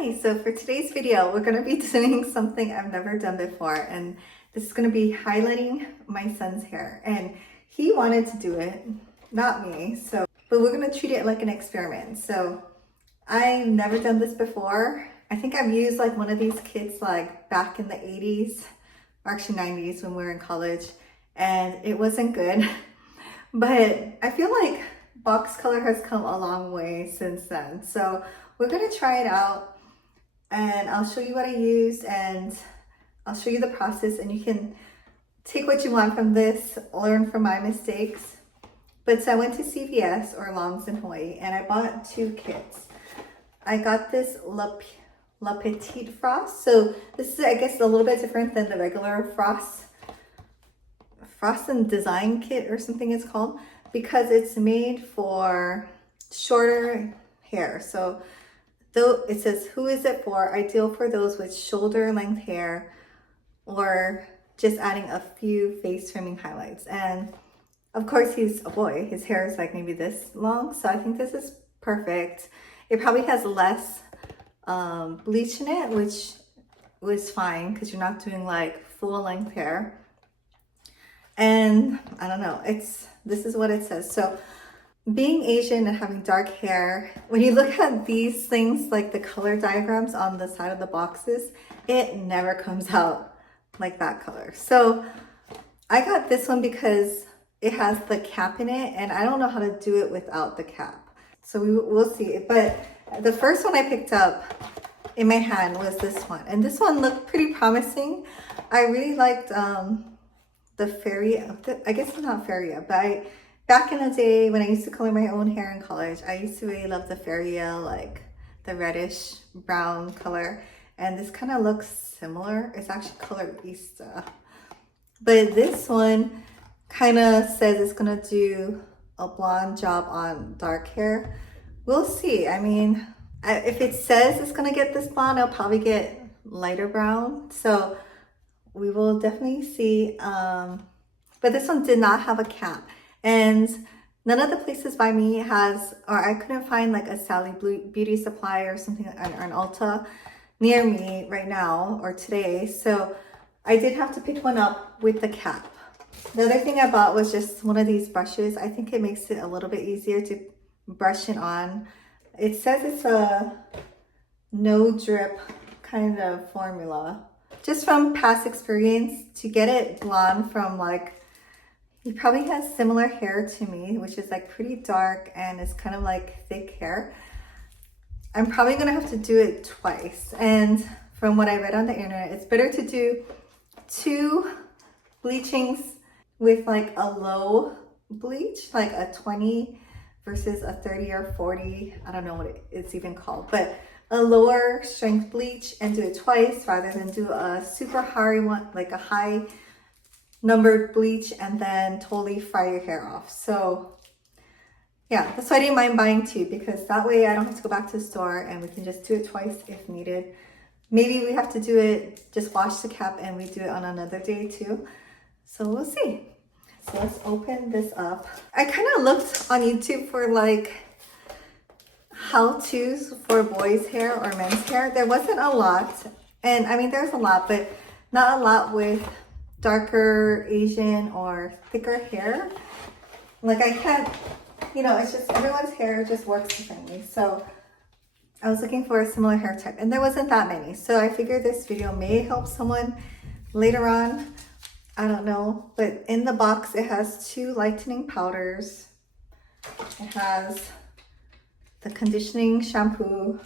Hi, so for today's video, we're going to be doing something I've never done before, and this is going to be highlighting my son's hair. And he wanted to do it, not me, but we're going to treat it like an experiment. So I've never done this before. I think I've used like one of these kits like back in the 80s, or actually 90s when we were in college, and it wasn't good. But I feel like box color has come a long way since then. So we're gonna try it out and I'll show you what I used and I'll show you the process, and you can take what you want from this, learn from my mistakes. But so I went to CVS or Long's in Hawaii and I bought two kits. I got this La Petite Frost. So this is, I guess, a little bit different than the regular Frost and Design kit or something it's called, because it's made for shorter hair. So though it says, who is it for? Ideal for those with shoulder length hair or just adding a few face trimming highlights. And of course he's a boy, his hair is like maybe this long, so I think this is perfect. It probably has less bleach in it, which was fine because you're not doing like full length hair. And I don't know, this is what it says. So being Asian and having dark hair, when you look at these things, like the color diagrams on the side of the boxes, it never comes out like that color. So I got this one because it has the cap in it, and I don't know how to do it without the cap. So we'll see. But the first one I picked up in my hand was this one, and this one looked pretty promising. I really liked the Feria, I guess it's not Feria, but back in the day when I used to color my own hair in college, I used to really love the Feria, like the reddish brown color. And this kind of looks similar. It's actually Colorista. But this one kind of says it's gonna do a blonde job on dark hair. We'll see. I mean, if it says it's gonna get this blonde, I'll probably get lighter brown. So we will definitely see. But this one did not have a cap. And none of the places by me has, or I couldn't find like a Sally Beauty Supply or something, or an Ulta near me right now or today. So I did have to pick one up with the cap. The other thing I bought was just one of these brushes. I think it makes it a little bit easier to brush it on. It says it's a no drip kind of formula. Just from past experience, to get it blonde from like, he probably has similar hair to me, which is like pretty dark and it's kind of like thick hair. I'm probably gonna have to do it twice. And from what I read on the internet, it's better to do 2 bleachings with like a low bleach, like a 20 versus a 30 or 40. I don't know what it's even called, but a lower strength bleach, and do it twice rather than do a super high one, like a high numbered bleach and then totally fry your hair off. So yeah, that's why I didn't mind buying 2, because that way I don't have to go back to the store and we can just do it twice if needed. Maybe we have to do it, just wash the cap and we do it on another day too. So we'll see. So let's open this up. I kind of looked on YouTube for like how-tos for boys hair or men's hair. There wasn't a lot, and I mean there's a lot, but not a lot with darker Asian or thicker hair. Like I can't, you know, it's just everyone's hair just works differently. So I was looking for a similar hair type and there wasn't that many. So I figured this video may help someone later on. I don't know, but in the box it has 2 lightening powders. It has the conditioning shampoo,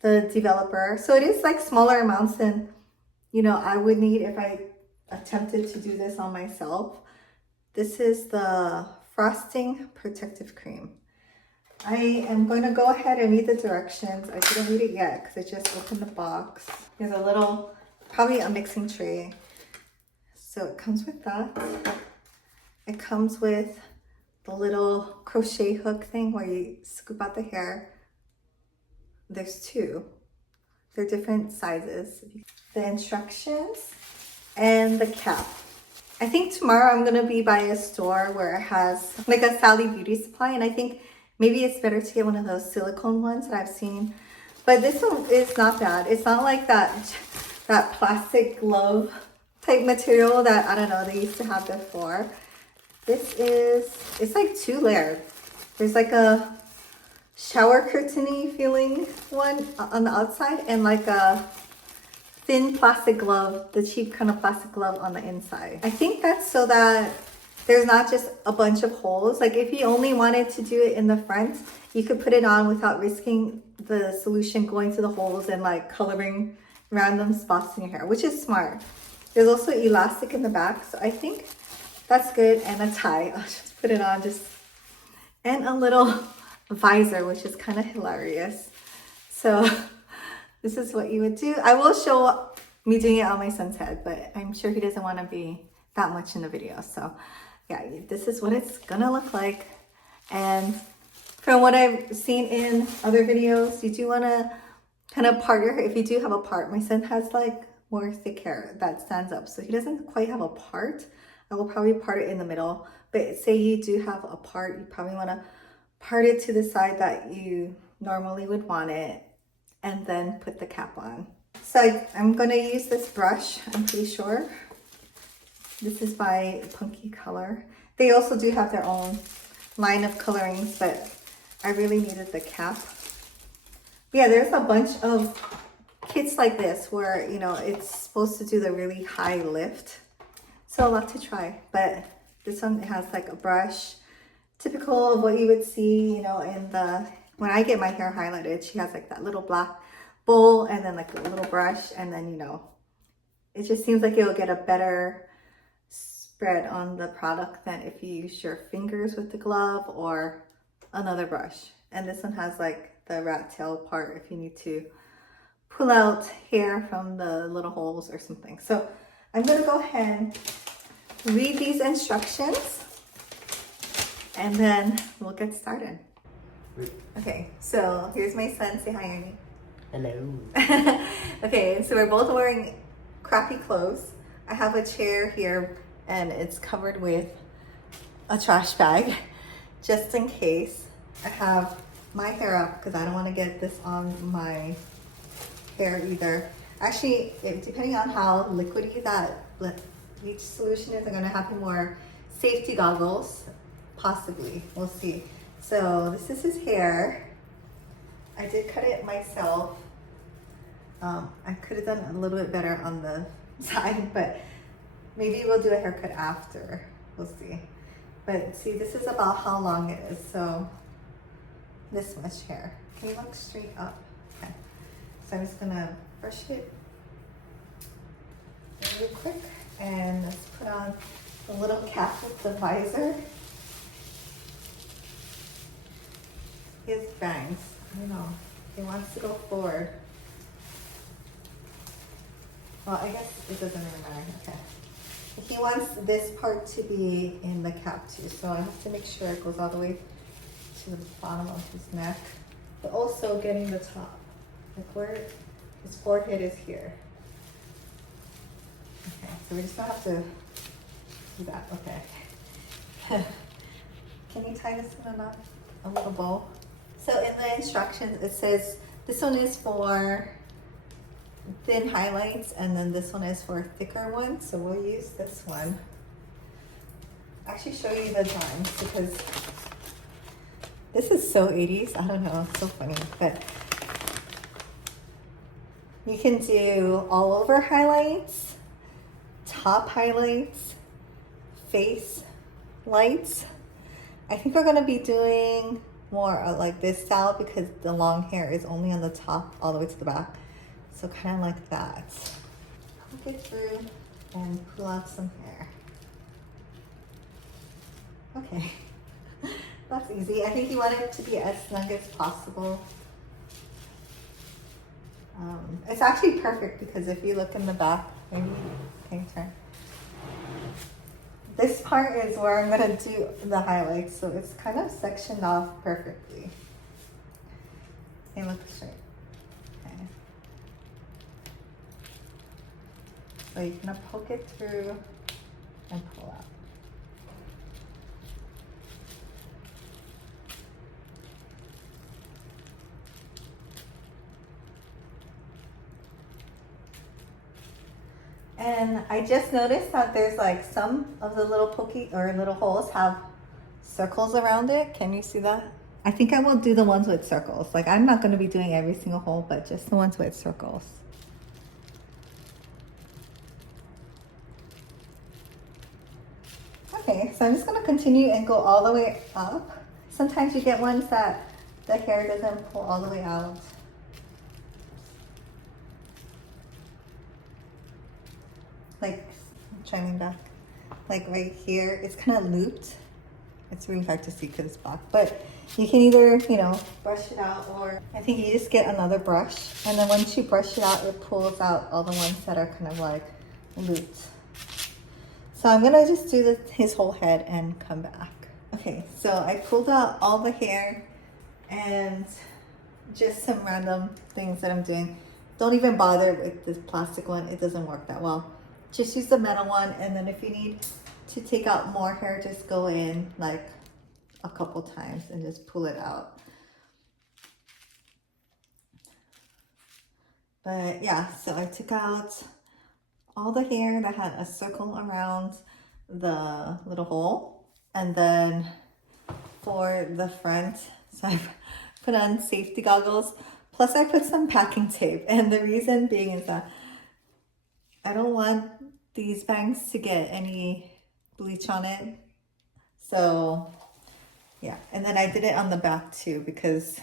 the developer. So it is like smaller amounts than, you know, I would need if I attempted to do this on myself. This is the Frosting Protective Cream. I am going to go ahead and read the directions. I didn't read it yet because I just opened the box. There's a little, probably a mixing tray. So it comes with that. It comes with the little crochet hook thing where you scoop out the hair. There's 2. They're different sizes. The instructions and the cap. I think tomorrow I'm gonna be by a store where it has like a Sally Beauty Supply, and I think maybe it's better to get one of those silicone ones that I've seen But this one is not bad. It's not like that plastic glove type material that, I don't know, they used to have before. This is, it's like 2-layered. There's like a shower curtain-y feeling one on the outside and like a thin plastic glove, the cheap kind of plastic glove on the inside. I think that's so that there's not just a bunch of holes. Like if you only wanted to do it in the front, you could put it on without risking the solution going to the holes and like coloring random spots in your hair, which is smart. There's also elastic in the back, so I think that's good. And a tie, I'll just put it on and a little visor, which is kind of hilarious. So this is what you would do. I will show me doing it on my son's head, but I'm sure he doesn't want to be that much in the video. So yeah, this is what it's gonna look like. And from what I've seen in other videos, you do want to kind of part your hair. If you do have a part, my son has like more thick hair that stands up, so he doesn't quite have a part. I will probably part it in the middle, but say you do have a part, you probably want to part it to the side that you normally would want it, and then put the cap on. So I'm going to use this brush, I'm pretty sure. This is by Punky Color. They also do have their own line of colorings, but I really needed the cap. But yeah, there's a bunch of kits like this where, you know, it's supposed to do the really high lift. So a lot to try, but this one has like a brush, typical of what you would see, you know, in the, when I get my hair highlighted, she has like that little black bowl and then like a little brush, and then, you know, it just seems like it'll get a better spread on the product than if you use your fingers with the glove or another brush. And this one has like the rat tail part if you need to pull out hair from the little holes or something. So I'm gonna go ahead and read these instructions and then we'll get started. Okay, so here's my son. Say hi, Ernie. Hello. Okay, so we're both wearing crappy clothes. I have a chair here and it's covered with a trash bag just in case. I have my hair up because I don't want to get this on my hair either. Actually, depending on how liquidy that bleach solution is, I'm going to have him wear safety goggles, possibly. We'll see. So this is his hair. I did cut it myself. I could have done a little bit better on the side, but maybe we'll do a haircut after. We'll see. But see, this is about how long it is. So this much hair. Can you look straight up? Okay. So I'm just gonna brush it really quick and let's put on the little cap with the visor. He has bangs. I don't know. He wants to go forward. Well, I guess it doesn't really matter. Okay. He wants this part to be in the cap too, so I have to make sure it goes all the way to the bottom of his neck, but also getting the top, like where his forehead is here. Okay, so we just don't have to do that. Okay. Can you tie this in a little bow? So in the instructions, it says this one is for thin highlights and then this one is for thicker ones. So we'll use this one. Actually show you the designs because this is so 80s. I don't know, it's so funny, but you can do all over highlights, top highlights, face lights. I think we're gonna be doing more like this style because the long hair is only on the top all the way to the back. So kind of like that. Poke it through and pull out some hair. Okay, that's easy. I think you want it to be as snug as possible. It's actually perfect because if you look in the back, maybe can you turn? This part is where I'm gonna do the highlights, so it's kind of sectioned off perfectly. Okay, look straight. Okay. So you're gonna poke it through and pull out. And I just noticed that there's like some of the little pokey or little holes have circles around it. Can you see that? I think I will do the ones with circles. Like I'm not going to be doing every single hole, but just the ones with circles. Okay, so I'm just going to continue and go all the way up. Sometimes you get ones that the hair doesn't pull all the way out. Like, chiming back, like right here, it's kind of looped. It's really hard to see because it's black, but you can either, you know, brush it out, or I think you just get another brush, and then once you brush it out, it pulls out all the ones that are kind of like looped. So I'm gonna just do his whole head and come back. Okay, so I pulled out all the hair and just some random things that I'm doing. Don't even bother with this plastic one, it doesn't work that well. Just use the metal one, and then if you need to take out more hair, just go in like a couple times and just pull it out. But yeah, so I took out all the hair that had a circle around the little hole, and then for the front, so I put on safety goggles, plus I put some packing tape, and the reason being is that I don't want these bangs to get any bleach on it. So yeah, and then I did it on the back too, because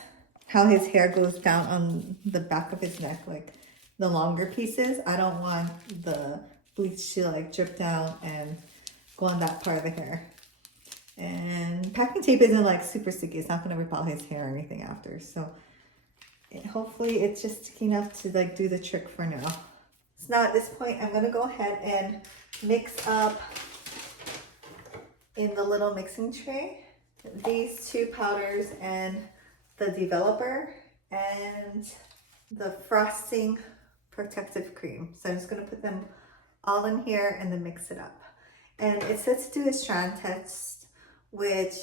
how his hair goes down on the back of his neck, like the longer pieces, I don't want the bleach to like drip down and go on that part of the hair. And packing tape isn't like super sticky, it's not gonna rip out his hair or anything after. So hopefully it's just sticky enough to like do the trick for now. So now at this point, I'm gonna go ahead and mix up in the little mixing tray these two powders and the developer and the frosting protective cream. So I'm just gonna put them all in here and then mix it up. And it says to do a strand test, which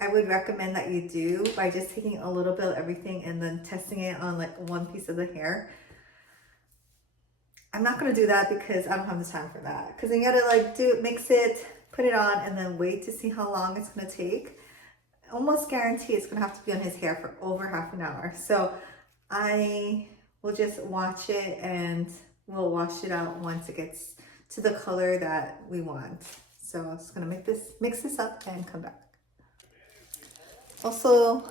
I would recommend that you do by just taking a little bit of everything and then testing it on like one piece of the hair. I'm not gonna do that because I don't have the time for that. Because then you gotta like mix it, put it on, and then wait to see how long it's gonna take. Almost guarantee it's gonna have to be on his hair for over half an hour. So I will just watch it and we'll wash it out once it gets to the color that we want. So I'm just gonna mix this up and come back. Also,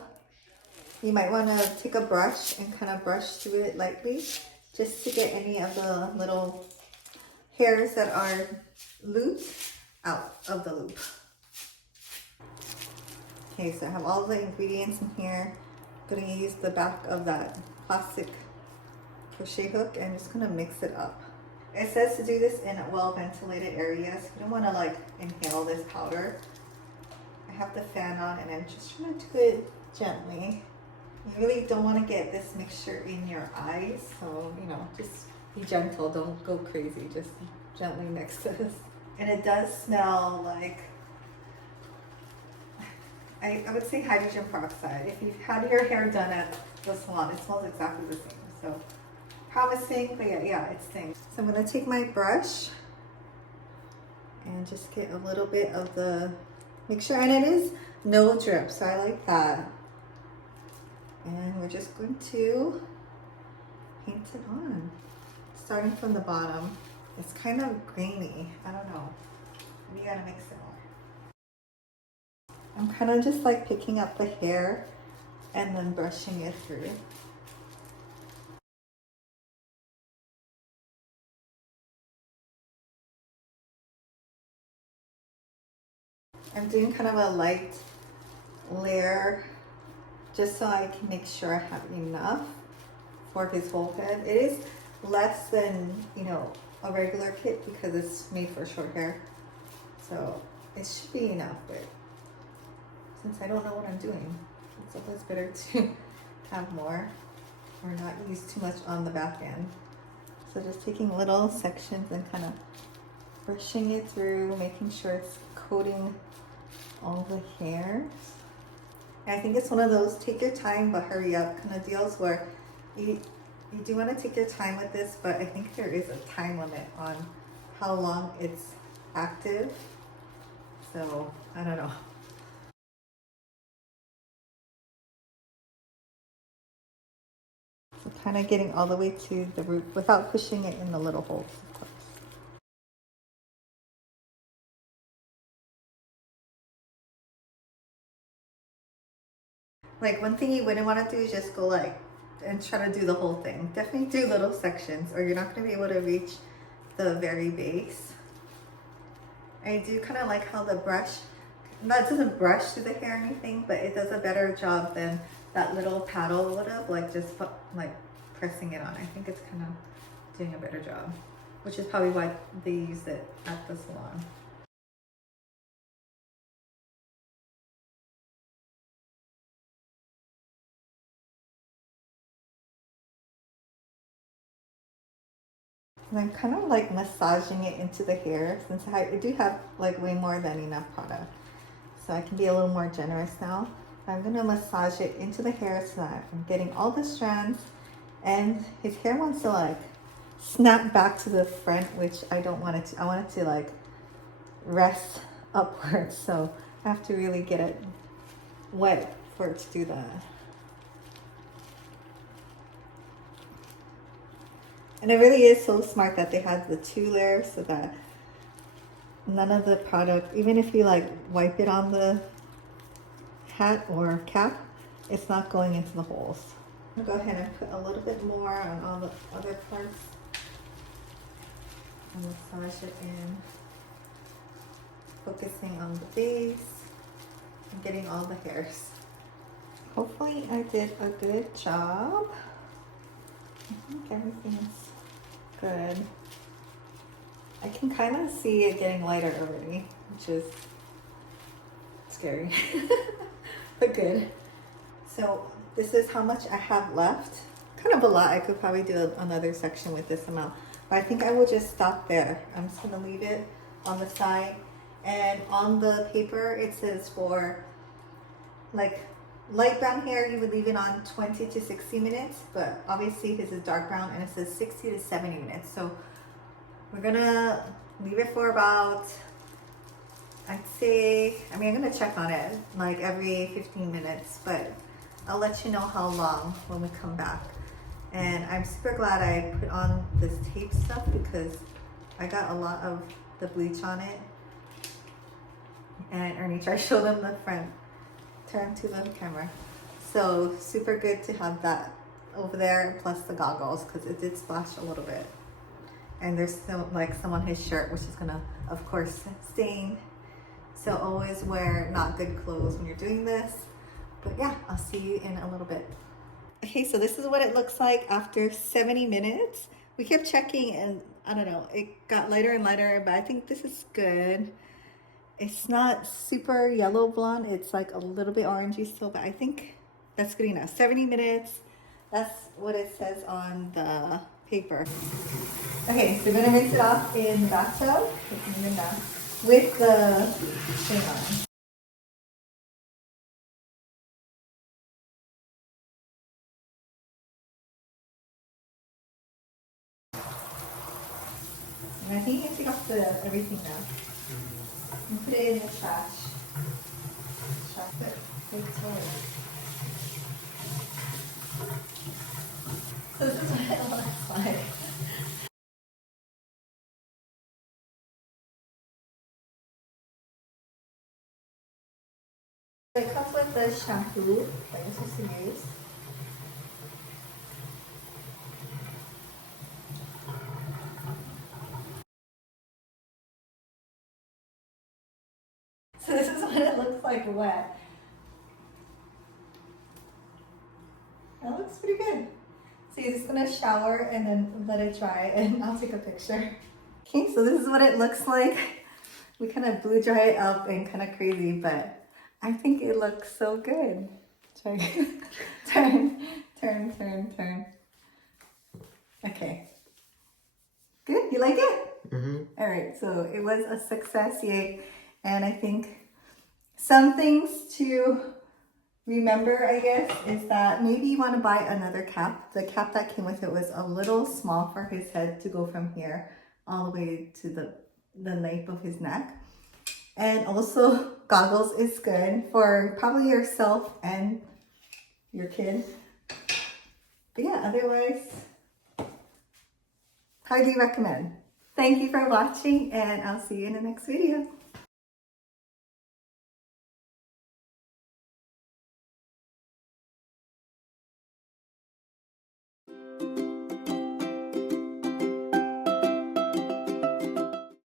you might wanna take a brush and kind of brush through it lightly, just to get any of the little hairs that are looped out of the loop. Okay, so I have all the ingredients in here. I'm gonna use the back of that plastic crochet hook and just gonna mix it up. It says to do this in well-ventilated areas. You don't wanna like inhale this powder. I have the fan on and I'm just trying to do it gently. You really don't want to get this mixture in your eyes, so you know, just be gentle, don't go crazy, just gently mix this. And it does smell like, I would say hydrogen peroxide. If you've had your hair done at the salon, it smells exactly the same. So promising, but yeah, it stinks. So I'm gonna take my brush and just get a little bit of the mixture, and it is no drip, so I like that. And we're just going to paint it on. Starting from the bottom. It's kind of grainy. I don't know. We gotta mix it more. I'm kind of just like picking up the hair and then brushing it through. I'm doing kind of a light layer just so I can make sure I have enough for his whole head. It is less than, you know, a regular kit because it's made for short hair. So it should be enough, but since I don't know what I'm doing, it's always better to have more or not use too much on the back end. So just taking little sections and kind of brushing it through, making sure it's coating all the hairs. I think it's one of those take your time but hurry up kind of deals where you You do want to take your time with this, but I think there is a time limit on how long it's active. So I don't know. So kind of getting all the way to the root without pushing it in the little holes, of course. Like one thing you wouldn't want to do is just go like and try to do the whole thing. Definitely do little sections or you're not going to be able to reach the very base. I do kind of like how the brush, that doesn't brush through the hair or anything, but it does a better job than that little paddle would have, like just like pressing it on. I think it's kind of doing a better job, which is probably why they use it at the salon. And I'm kind of like massaging it into the hair since I do have like way more than enough product. So I can be a little more generous now. I'm gonna massage it into the hair so that I'm getting all the strands, and his hair wants to like snap back to the front, which I don't want it to. I want it to like rest upwards. So I have to really get it wet for it to do that. And it really is so smart that they have the 2 layers so that none of the product, even if you like wipe it on the hat or cap, it's not going into the holes. I'm gonna go ahead and put a little bit more on all the other parts and massage it in, focusing on the base and getting all the hairs. Hopefully I did a good job. I think everything is good. I can kind of see it getting lighter already, which is scary, but good. So this is how much I have left. Kind of a lot. I could probably do another section with this amount, but I think I will just stop there. I'm just gonna leave it on the side, and on the paper it says for like light brown hair you would leave it on 20 to 60 minutes, but obviously this is dark brown and it says 60 to 70 minutes. So we're gonna leave it for about, I'd say, I mean, I'm gonna check on it like every 15 minutes, but I'll let you know how long when we come back. And I'm super glad I put on this tape stuff because I got a lot of the bleach on it. And Ernie tried to show them the front. Turn to the camera. So super good to have that over there, plus the goggles, because it did splash a little bit. And there's still like some on his shirt, which is gonna, of course, stain. So always wear not good clothes when you're doing this. But yeah, I'll see you in a little bit. Okay, so this is what it looks like after 70 minutes. We kept checking and I don't know, it got lighter and lighter, but I think this is good. It's not super yellow blonde. It's like a little bit orangey still, but I think that's good enough. 70 minutes. That's what it says on the paper. Okay, so we're gonna rinse it off in the bathtub with the thing on. And I think you can take off everything now. And put it in the trash. Chocolate big toy. So this is what it looks like. It comes with the shampoo that you're supposed to use. So this is what it looks like wet. That looks pretty good. So you're just gonna shower and then let it dry and I'll take a picture. Okay, so this is what it looks like. We kind of blew dry it up and kind of crazy, but I think it looks so good. Try turn. Okay. Good, you like it? Mm-hmm. All right, so it was a success, yay. And I think some things to remember, I guess, is that maybe you want to buy another cap. The cap that came with it was a little small for his head to go from here all the way to the nape of his neck. And also goggles is good for probably yourself and your kid. But yeah, otherwise, highly recommend. Thank you for watching, and I'll see you in the next video.